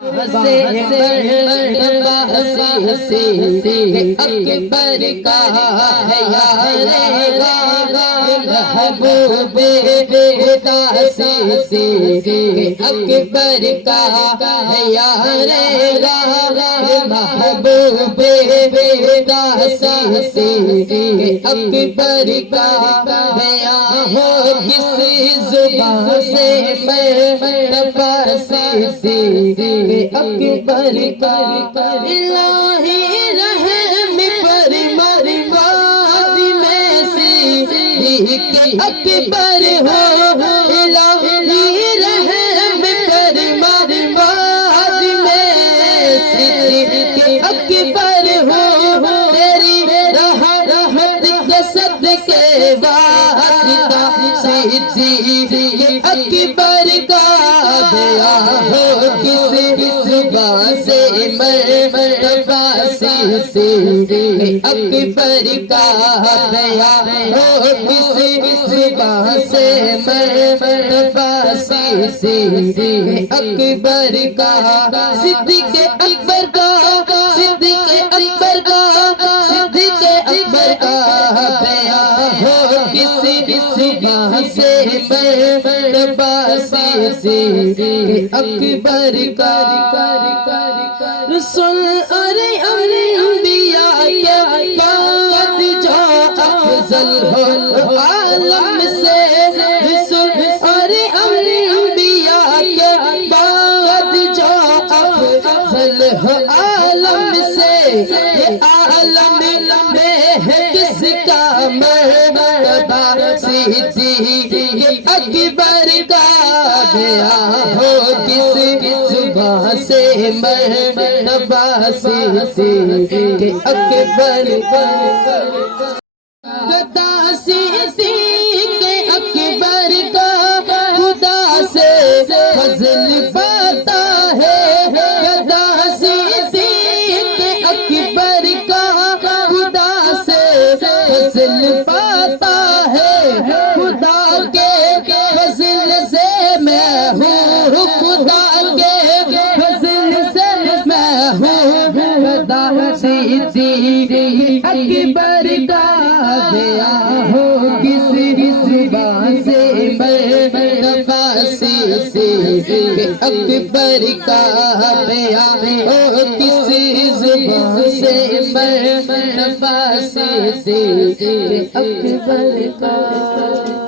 اکبر کا ہے یار محبوب خدا سے اکبر کا ہے یار محبوب خدا سے اکبر کا بیان ہو کس زبان سے سے اکبر کا الہی رحم پر مرماد میں سے اکبر ہو الہی رحم پر مرماد میں سے اکبر ہو تیری رحمت کے صدقے واسطہ سے اکبر کا دیا ہو کس زبان سے مرتبہ سے اکبر کا دیا ہو کس زبان سے مرتبہ سے اکبر کا صدیق اکبر کا صدیق اکبر کا صدیق اکبر کا دیا ہو کس زبان سے مرتبہ سے اکبر کا رسول اور انبیاء کے بعد جو افضل ہو عالم سے رسول اور انبیاء کے بعد جو افضل ہو عالم سے عالم میں ہے کس کا مرتبہ صدیق اکبر کا دیا ہو کس زبان سے مرتبہ سے اکبر خدا سے اکبر کا خدا سے فضل پاتا ہے خدا سے اکبر کا خدا سے فضل پاتا ہے خدا کے فضل سے میں ہوں خدا کے فضل سے میں ہوں خدا سے اکبر کا دیا ہو کس زبان سے مرتبہ سے اکبر کا دیا ہو کس زبان سے مرتبہ سے اکبر کا